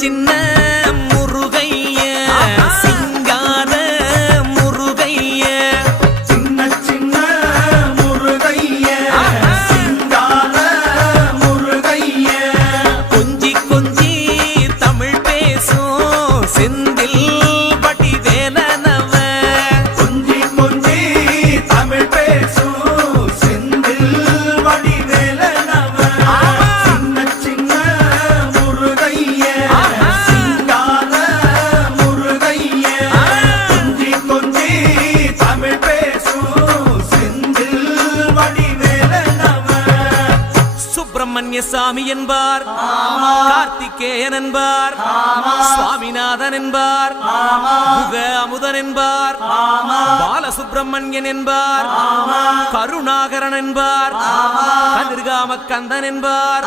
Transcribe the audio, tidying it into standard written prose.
சின்ன முருகைய சிங்கார முருகைய சின்ன சின்ன முருகைய சிங்கார முருகைய கொஞ்சி கொஞ்சி தமிழ் பேசும் செந்தில் வடிவேலனவ கொஞ்சி கொஞ்சி தமிழ் பேசும் செந்தில் வடிவேலனவ சின்ன சின்ன முருகைய சிங்கார முருகைய கொஞ்சி கொஞ்சி தமிழ் பேசும் செந்தில் வடிவேலனவ சுப்பிரமணிய சாமி என்பார், கார்த்திகேயன் என்பார், சுவாமிநாதன் என்பார், முக அமுதன் என்பார், பாலசுப்பிரமணியன் என்பார், கருணாகரன் என்பார், கதிர்காம கந்தன் என்பார்.